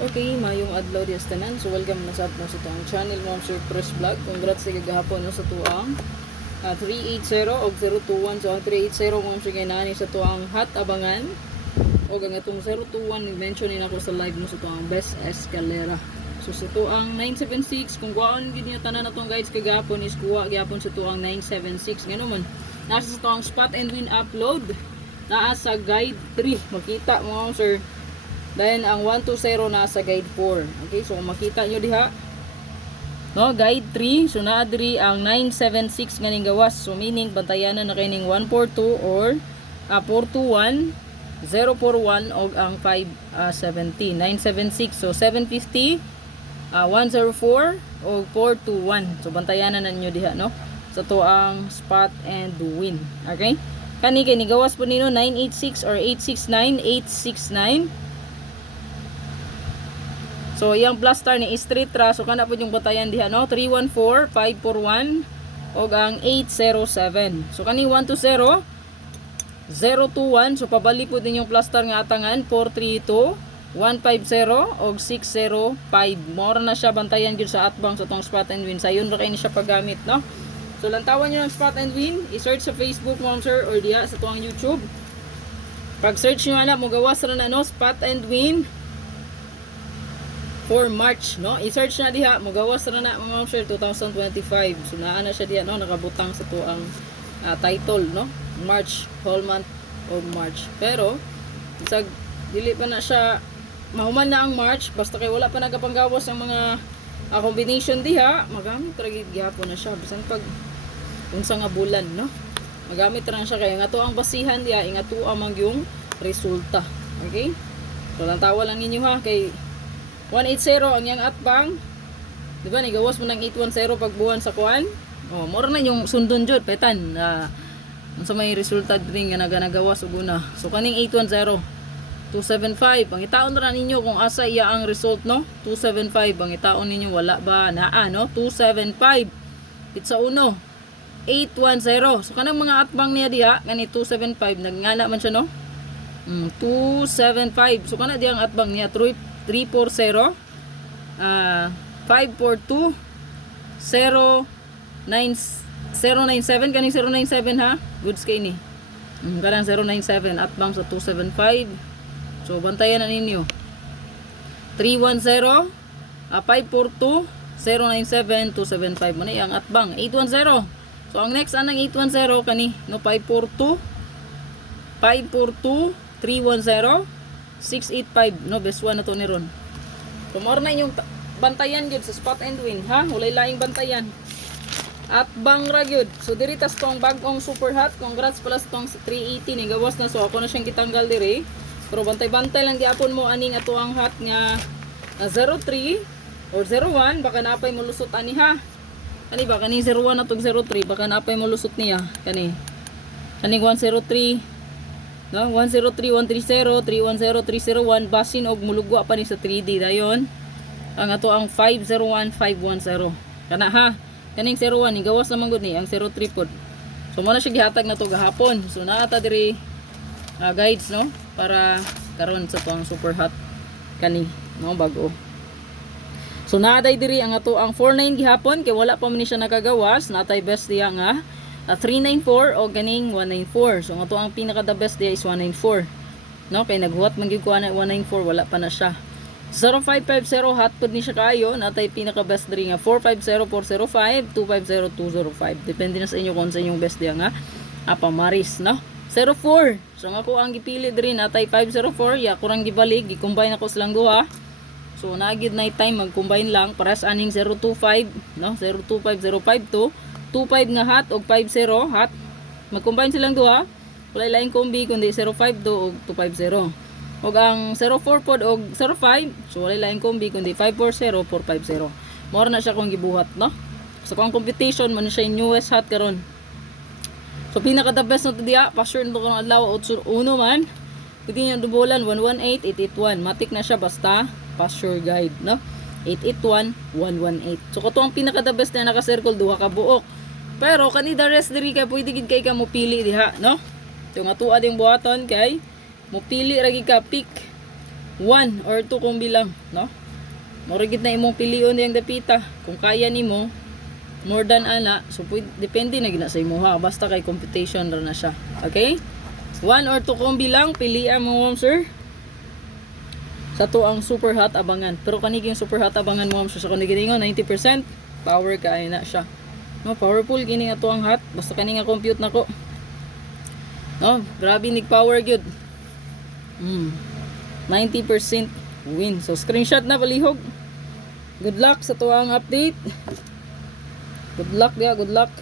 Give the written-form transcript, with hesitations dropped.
Okay, mayong adlaw di tanan. So welcome na sa itong channel mo Sir Press Vlog. Congrats sa gagahapon no sa tuang 380 og 021. So ang 380 mo sige nani sa tuang hot abangan. O ang atong 021 ni-mention ni nako sa live mo sa tuang Best Escalera. So sa tuang 976 kung kuhaan gid niya tanan natong guides kagahapon is kuha gyapon sa tuang 976. Ngano man nasa sa tuang spot and win upload naa sa guide 3. Makita mo sir. Then ang 120 nasa guide 4. Okay, so makita nyo diha. No, guide 3. So naa diri ang 976 nganing gawas. So meaning bantayanan na kay ning 142 or 421, 041 og ang 570. 976. So 750, 104 og 421. So bantayanan na nyo diha no. Sa to ang spot and win. Okay? Kani kay ni gawas po nino 986 or 869, 869. So, yung plus star ni straight ra. So, kana po yung batayan diha, no? 314, 541, o ang 807. So, kani 120, 021. So, pabalik po din yung plus star nga atangan, 432, 150, o 605. Mora na siya bantayan yun sa atbang sa tong spot and win. Sa yun ra kayo siya paggamit, no? So, lantawan nyo ng spot and win. I-search sa Facebook, ma'am sir, or diha sa tuwang YouTube. Pag-search nyo na, magawas na no? Spot and win for March, no? I-search na diha, magawas na mga sir 2025. So naa na siya diha, no? Nakabutang sa tuang title, no? March, whole month of March. Pero sa dili pa na siya mahuman na ang March, basta kay wala pa nagapanggawas ang mga combination diha, magamit ra gid gyapon na siya bisan pag unsa nga bulan, no? Magamit ra siya kay nga to ang basihan diha, inga to amang yung resulta. Okay? So lang tawa lang ninyo ha kay 180 ang yang atbang. Di ba nigawas mo ng 810 pagbuhan sa kuan? Oh, mura na yung sundon jud petan. Unsa may resulta diri nga nagawas ug una. So kaning 810 275 ang itaon ra ninyo kung asa iya ang result no. 275 ang itaon ninyo wala ba naa no. 275 pizza uno 810. So kanang mga atbang niya diha kani 275 nagngana man siya no. 275. So kana diha ang atbang niya 340 542 097 kaning 097 ha goods kay ni kanang 097 atbang sa 275. So bantayan na ninyo 310 542 097 275 man ang atbang 810. So ang next anang 810 kani no 542 310 685 no best one na to ni ron. So more na yung bantayan gyud sa spot and win ha, walay laing bantayan. At bang ra gyud. So diri tas tong bag-ong super hot. Congrats pala sa tong 380 ni gawas na so ako na siyang gitanggal diri. Pero bantay-bantay lang diapon mo aning ato ang hot nga 03 or 01 baka napay mo lusot ani ha. Kani ba kani 01 atong 03 baka napay mo lusot niya kani. Kani 103 no 103 130 310 301 basin og mulugwa pa ni sa 3D dayon ang ato ang 501 510 kana ha kaning 01 ni gawas naman gud ni ang 03 pod. So mo na siya gihatag na to gahapon. So naata diri guides no para karon sa tuang super hot kani no bago. So naaday diri ang ato ang 49 gihapon kay wala pa man ni siya nakagawas natay best diha nga 394 o ganing 194. So ato ang pinaka the best dia is 194. No, kay naghuwat man gyud ko ana 194 wala pa na siya. 0550 hot pud ni siya kayo natay pinaka best diri nga 450 405 250 205. Depende na sa inyo kung sa inyong best dia nga apamaris no. 04. So nga ko ang gipili diri natay 504 ya kurang gibalik gi-combine ako silang duha. So nagid night time mag-combine lang para sa aning 025 no 025 052 25 nga hot og 50 hot mag-combine silang duha walay laing kombi kundi 052 og 250 og ang 04 pod og 05 so walay laing kombi kundi 540 450 more na siya kung gibuhat no sa kung competition man siya yung newest hot karon. So pinaka the best na to diha pa sure nito kung adlaw 81 man pwede niya dubulan 118 881 matik na siya basta pa sure guide no 881 118. So kato ang pinaka the best na naka-circle duha ka buok. Pero kani the rest diri kay pwede gid kay ka mo pili diha no. Yung atuad yung buhaton kay mo pili ra gid ka pick 1 or 2 kung bilang, no? Morigit na imong pilion yung dapita. Kung kaya nimo more than ana, so depende na gina sa imo ha. Basta kay computation ra na siya. Okay? 1 or 2 kung bilang pilian mo ma'am sir. Sa to ang super hot abangan. Pero kaniging super hot abangan mo ma'am sir sa kanigingon 90% power kay na siya. No, powerful gini ato ang hot. Basta kani nga compute nako. No, grabe nig power gyud. 90% win. So screenshot na palihog. Good luck sa tuwang update. Good luck dia, good luck.